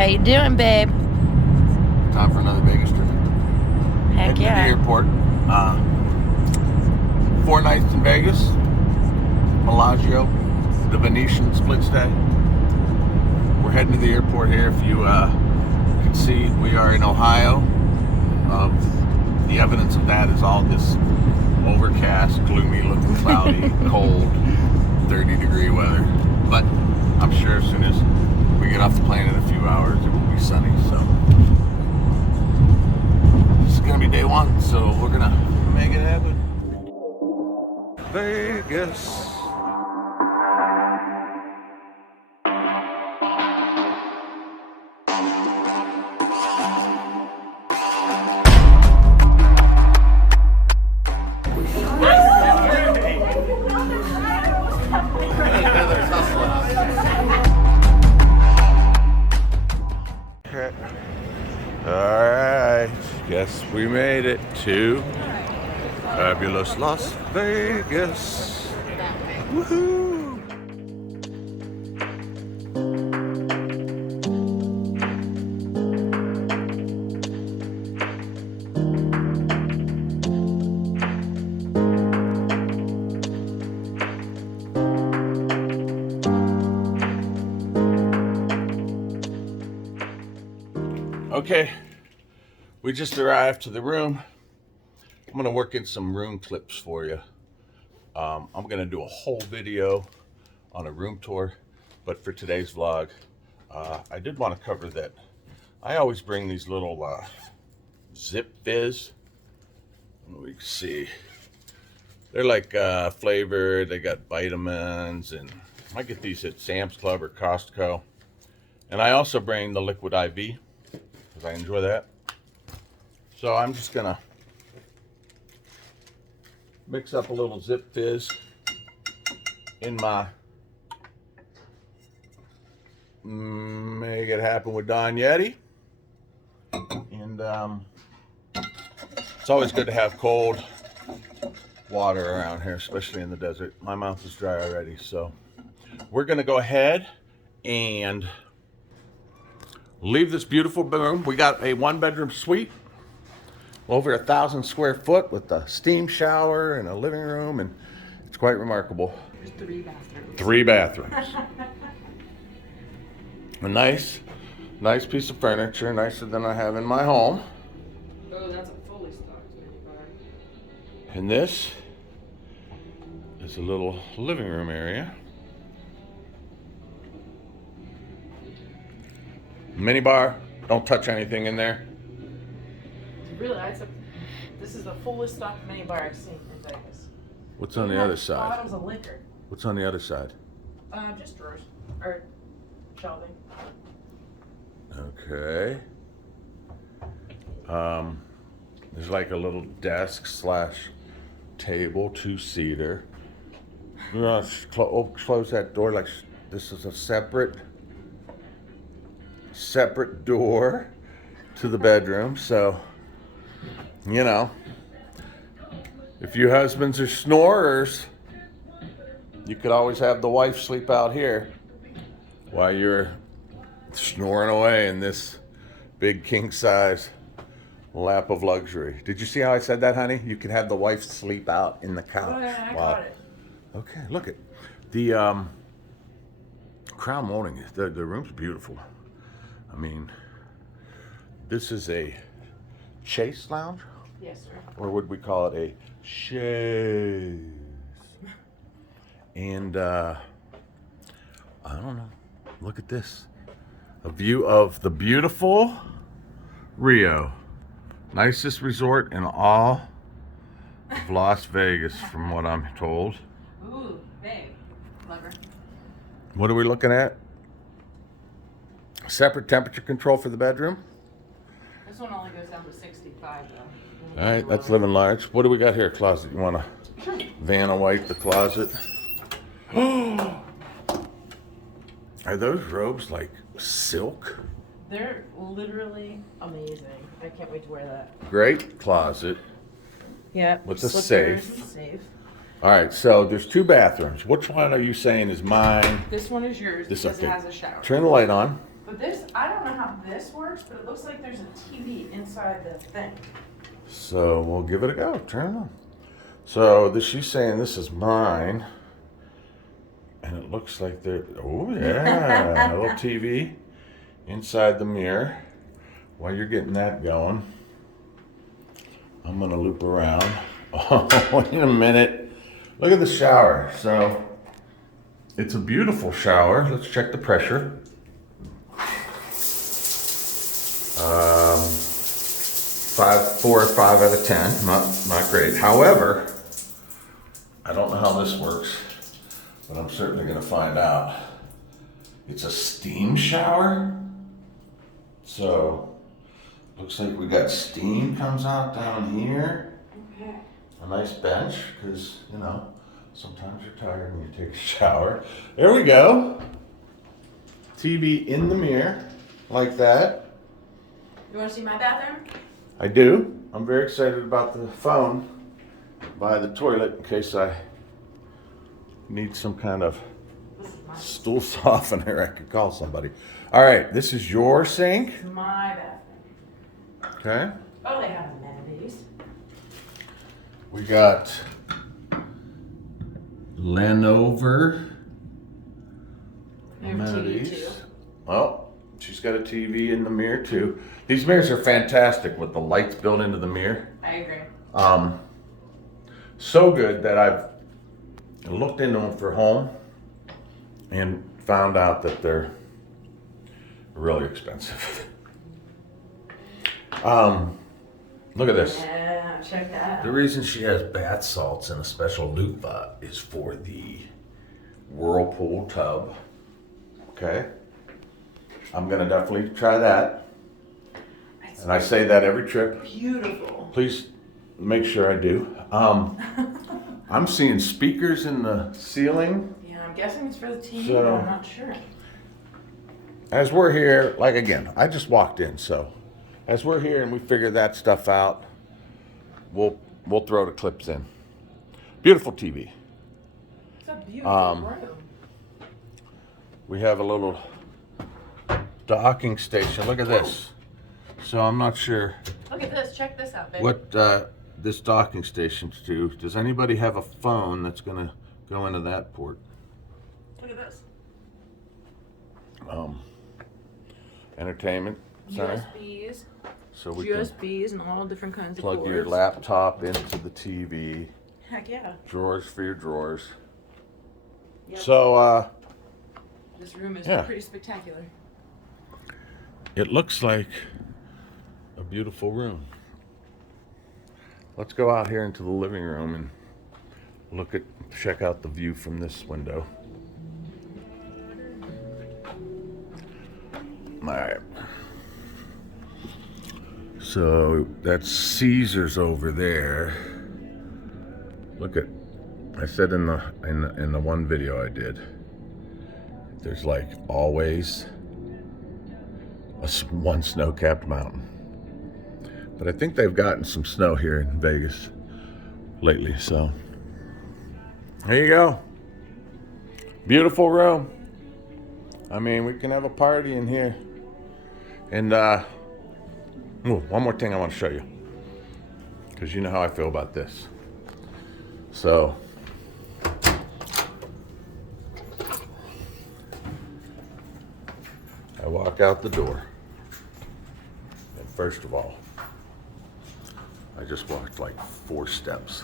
How you doing, babe? Time for another Vegas trip. Heck Heading yeah. to the airport. 4 nights in Vegas. Bellagio. The Venetian split stay. We're heading to the airport here. If you can see, we are in Ohio. The evidence of that is all this overcast, gloomy looking, cloudy, cold, 30-degree weather. But I'm sure as soon as we get off the plane in a few hours, it will be sunny. So this is gonna be day one. So we're gonna make it happen. Vegas. Alright, guess we made it to fabulous Las Vegas. Woohoo! Okay, we just arrived to the room. I'm gonna work in some room clips for you. I'm gonna do a whole video on a room tour, but for today's vlog, I did want to cover that. I always bring these little Zip Fizz. We can see they're like flavored. They got vitamins, and I get these at Sam's Club or Costco. And I also bring the liquid IV. I enjoy that. So I'm just gonna mix up a little Zip Fizz in my Make It Happen with Don Yeti. And it's always good to have cold water around here, especially in the desert. My mouth is dry already, so we're gonna go ahead and leave this beautiful room. We got a 1-bedroom suite, over 1,000 square foot with a steam shower and a living room, and it's quite remarkable. There's 3 bathrooms. 3 bathrooms. A nice piece of furniture, nicer than I have in my home. Oh, that's a fully stocked minibar. And this is a little living room area. Mini bar, don't touch anything in there. Really, this is the fullest stocked minibar I've seen in Vegas. What's on the other side? Bottles of liquor. What's on the other side? Just drawers or shelving. Okay. There's like a little desk / table, 2-seater. Close that door. Like this is a separate door to the bedroom. So, you know, if you husbands are snorers, you could always have the wife sleep out here while you're snoring away in this big king size lap of luxury. Did you see how I said that, honey? You can have the wife sleep out in the couch. Oh, yeah, I got it. Okay, look at the crown molding. The room's beautiful. I mean, this is a chaise lounge? Yes, sir. Or would we call it a chaise? And I don't know. Look at this. A view of the beautiful Rio. Nicest resort in all of Las Vegas, from what I'm told. Ooh, babe. Clever. What are we looking at? Separate temperature control for the bedroom. This one only goes down to 65 though. All right, that's living large. What do we got here? Closet. You want to Vanna White the closet? Are those robes like silk? They're literally amazing. I can't wait to wear that. Great closet. Yeah. With a slippers, safe. Safe. All right, so there's 2 bathrooms. Which one are you saying is mine? This one is yours This because okay. it has a shower. Turn the light on. But this, I don't know how this works, but it looks like there's a TV inside the thing. So we'll give it a go. Turn it on. So she's saying this is mine. And it looks like there, oh yeah, a little TV inside the mirror. While you're getting that going, I'm gonna loop around. Oh, wait a minute. Look at the shower. So it's a beautiful shower. Let's check the pressure. 4 or 5 out of 10. Not great. However, I don't know how this works, but I'm certainly gonna find out. It's a steam shower. So looks like we got steam comes out down here. Okay. A nice bench, because you know, sometimes you're tired when you take a shower. There we go. TV in the mirror, like that. You want to see my bathroom? I do. I'm very excited about the phone by the toilet in case I need some kind of stool softener. I could call somebody. All right, this is your sink. It's my bathroom. Okay. Oh, they have amenities. We got Lenovo They have a TV amenities. too. Oh, she's got a TV in the mirror too. These mirrors are fantastic with the lights built into the mirror. I agree. So good that I've looked into them for home and found out that they're really expensive. Look at this. Yeah, check that The out. reason she has bath salts in a special loofah is for the whirlpool tub. Okay. I'm gonna definitely try that. It's And I say that every trip. beautiful. Please make sure I do. I'm seeing speakers in the ceiling. Yeah, I'm guessing it's for the TV, So- but I'm not sure. As we're here, like again, I just walked in, so as we're here and we figure that stuff out, we'll throw the clips in. Beautiful TV. It's a beautiful room. We have a little docking station. Look at this. So I'm not sure Look at this. Check this out, baby. what this docking station's do. Does anybody have a phone that's gonna go into that port? Look at this. Entertainment center. USBs. So we can USBs and all different kinds of plug cords. your laptop into the TV. Heck yeah. Drawers for your drawers. Yep. So This room is Yeah. pretty spectacular. it looks like a beautiful room. Let's go out here into the living room and check out the view from this window. All right. So that's Caesar's over there. Look at, I said in the one video I did, there's like always one snow-capped mountain. But I think they've gotten some snow here in Vegas lately, so there you go. Beautiful room. I mean, we can have a party in here. And one more thing I want to show you, because you know how I feel about this. So I walk out the door, and first of all, I just walked like 4 steps.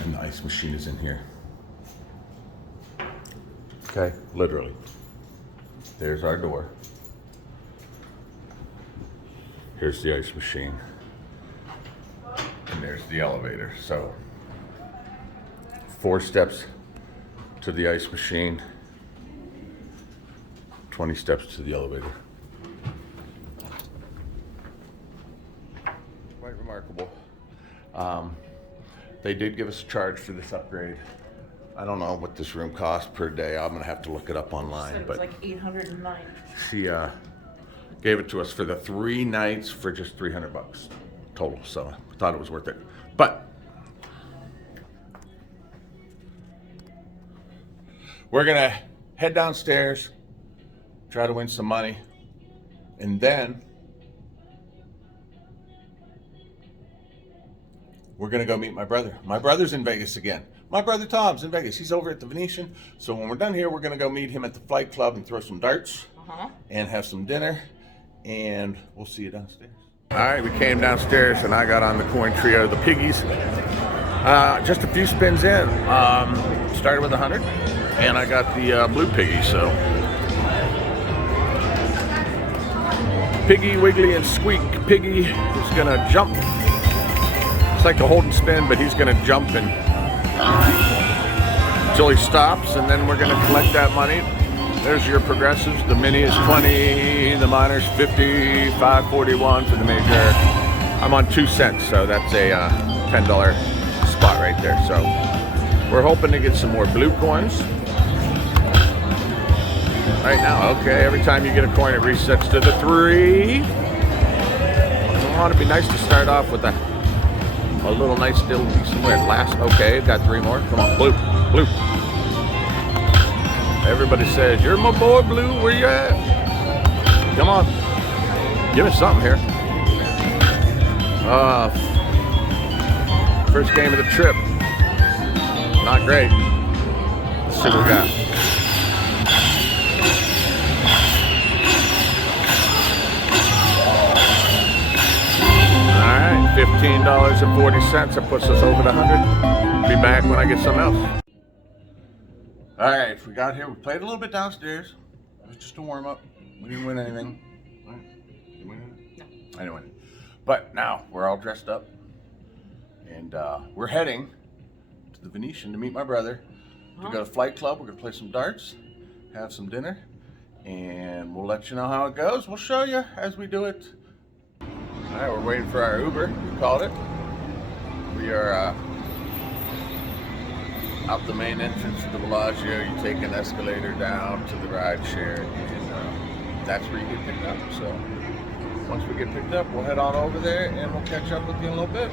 And the ice machine is in here. Okay, literally. There's our door. Here's the ice machine. And there's the elevator. So 4 steps to the ice machine, 20 steps to the elevator. Quite remarkable. They did give us a charge for this upgrade. I don't know what this room costs per day. I'm gonna have to look it up online, Said it but was like 809. she gave it to us for the 3 nights for just $300 total. So I thought it was worth it. But we're gonna head downstairs, try to win some money, and then we're gonna go meet my brother. My brother's in Vegas again. My brother Tom's in Vegas. He's over at the Venetian. So when we're done here, we're gonna go meet him at the Flight Club and throw some darts and have some dinner, and we'll see you downstairs. All right, we came downstairs and I got on the coin trio, the piggies. Just a few spins in. Started with 100, and I got the blue piggy. So Piggy, Wiggly, and Squeak. Piggy is gonna jump. It's like a hold and spin, but he's gonna jump and until he stops, and then we're gonna collect that money. There's your progressives. The mini is 20, the minor's 50, 541 for the major. I'm on 2 cents, so that's a $10 spot right there. So we're hoping to get some more blue coins. Right now, okay, every time you get a coin, it resets to the 3. Oh, it'd be nice to start off with a little nice still decent win. Last, okay, got 3 more. Come on, blue, blue. Everybody says, you're my boy, Blue, where you at? Come on, give us something here. First game of the trip. Not great. Let's see what we got. Alright, $15.40. That puts us over the 100. Be back when I get something else. Alright, we got here. We played a little bit downstairs. It was just a warm up. We didn't win anything. Did you win anything? No. I didn't win. But now we're all dressed up. And we're heading to the Venetian to meet my brother. To go to Flight Club. We're going to play some darts, have some dinner, and we'll let you know how it goes. We'll show you as we do it. Alright, we're waiting for our Uber. We called it. We are out the main entrance of the Bellagio. You take an escalator down to the ride share, and that's where you get picked up. So once we get picked up, we'll head on over there and we'll catch up with you in a little bit.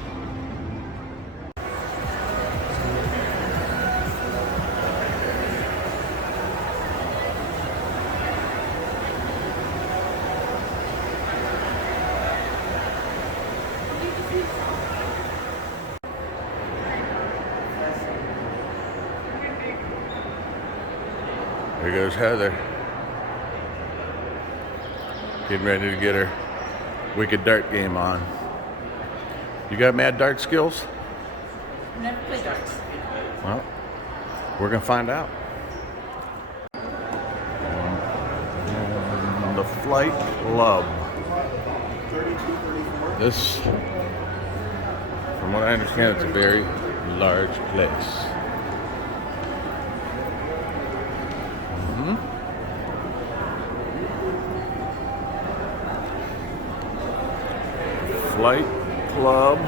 There goes Heather, getting ready to get her wicked dart game on. You got mad dart skills? I've never played darts. Well, we're gonna find out. The Flight Club. This, from what I understand, it's a very large place. Flight Club,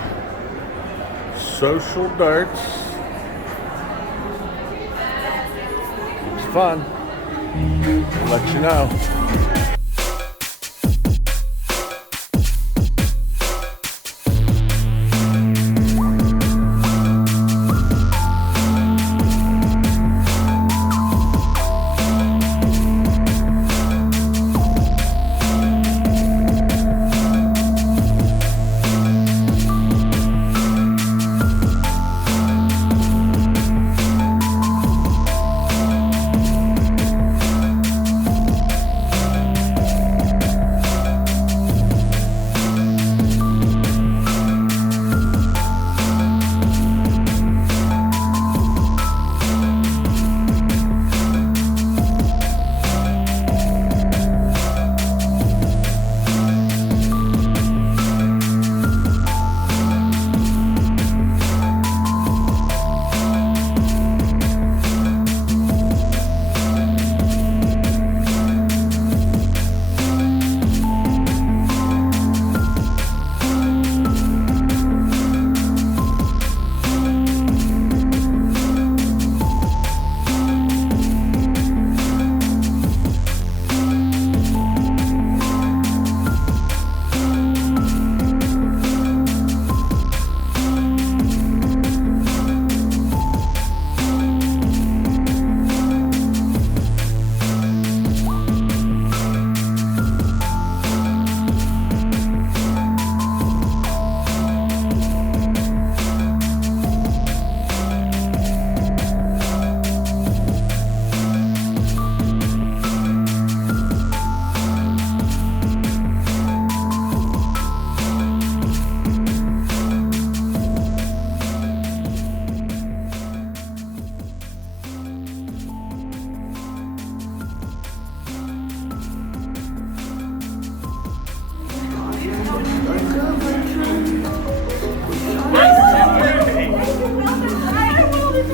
social darts. It's fun. We'll let you know.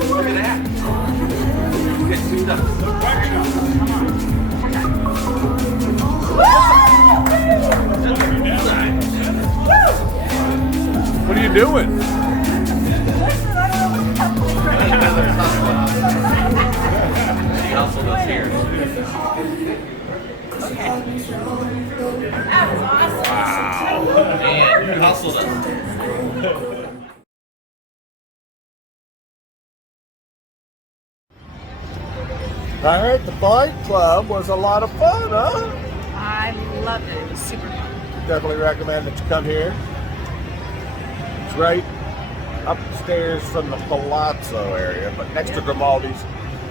Look at that. Good stuff. What are you doing? She hustled us here. That was awesome. Wow. Man, you hustled us. All right, the Bike Club was a lot of fun, huh? I loved it. It was super fun. Definitely recommend that you come here. It's right upstairs from the Palazzo area, but next to Grimaldi's.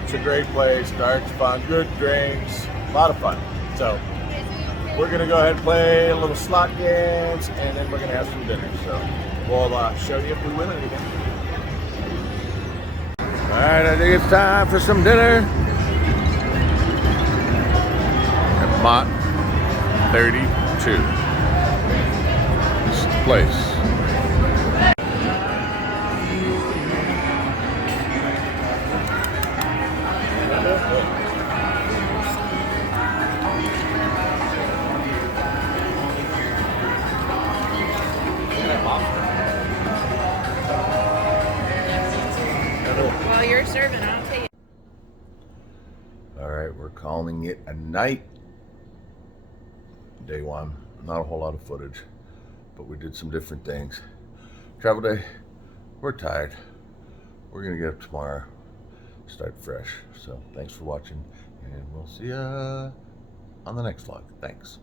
It's a great place. Dark's fun, good drinks, a lot of fun. So we're gonna go ahead and play a little slot games, and then we're gonna have some dinner. So we'll show you if we win anything. All right, I think it's time for some dinner. At Mott 32. This is the place. While you're serving, I'll tell you. All right, we're calling it a night. Day one. Not a whole lot of footage, but we did some different things. Travel day. We're tired. We're gonna get up tomorrow, start fresh. So thanks for watching, and we'll see ya on the next vlog. Thanks.